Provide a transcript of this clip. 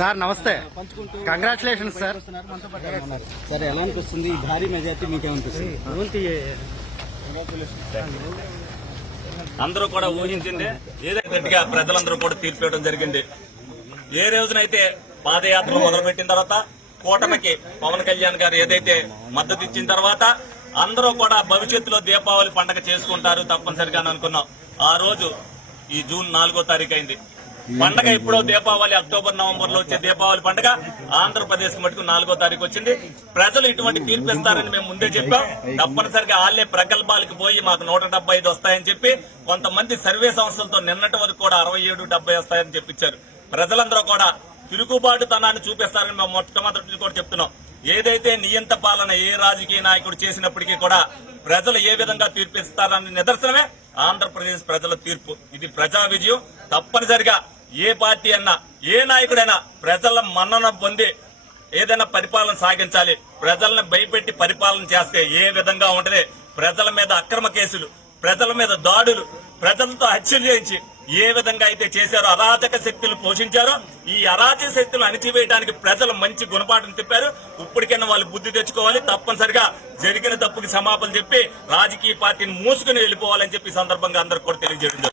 Sir నమస్తే, congratulations sir. సరే, ఎలా అనిపిస్తుంది ఈ భారీ మెజార్టీ మీకేమనిపిస్తుంది? అందరూ కూడా ఊహించింది ఏదైతే గట్టిగా ప్రజలందరూ కూడా తీర్పు ఇవ్వడం జరిగింది. ఏ రోజునైతే పాదయాత్ర మొదలుపెట్టిన తర్వాత కూటమికి పవన్ కళ్యాణ్ గారు ఏదైతే మద్దతు ఇచ్చిన తర్వాత అందరూ కూడా భవిష్యత్తులో దీపావళి పండుగ చేసుకుంటారు తప్పనిసరిగా అనుకున్నాం. ఆ రోజు ఈ జూన్ 4వ తారీఖు అయింది. పండగ ఇప్పుడు దీపావళి అక్టోబర్ నవంబర్ లో వచ్చే దీపావళి పండుగ ఆంధ్రప్రదేశ్ మటుకు 4వ తారీఖు వచ్చింది. ప్రజలు ఇటువంటి తీర్పు ఇస్తారని మేము ముందే చెప్పాం. తప్పనిసరిగా ఆళ్లే ప్రగల్భాలకు పోయి మాకు 175 వస్తాయని చెప్పి కొంతమంది సర్వే సంస్థలతో నిన్నటి వరకు కూడా 67-70 వస్తాయని చెప్పించారు. ప్రజలందరూ కూడా తిరుగుబాటుతనాన్ని చూపిస్తారని మేము మొట్టమొదటి కూడా చెప్తున్నాం. ఏదైతే నియంత పాలన ఏ రాజకీయ నాయకుడు చేసినప్పటికీ కూడా ప్రజలు ఏ విధంగా తీర్పిస్తారని నిదర్శనమే ఆంధ్రప్రదేశ్ ప్రజల తీర్పు. ఇది ప్రజా విజయం. తప్పనిసరిగా ఏ పార్టీ అన్నా ఏ నాయకుడైనా ప్రజల మన్నన పొంది ఏదైనా పరిపాలన సాగించాలి. ప్రజలను భయపెట్టి పరిపాలన చేస్తే ఏ విధంగా ఉంటది? ప్రజల మీద అక్రమ కేసులు, ప్రజల మీద దాడులు, ప్రజలతో హత్యలు చేయించి ఏ విధంగా అయితే చేశారో, అరాచక శక్తులు పోషించారో, ఈ అరాచక శక్తులు అణిచివేయడానికి ప్రజలు మంచి గుణపాఠం తిప్పారు. ఇప్పటికైనా వాళ్ళు బుద్ధి తెచ్చుకోవాలి. తప్పనిసరిగా జరిగిన తప్పుకి క్షమాపణ చెప్పి రాజకీయ పార్టీని మూసుకుని వెళ్లిపోవాలని చెప్పి సందర్భంగా అందరూ కూడా తెలియజేయడం.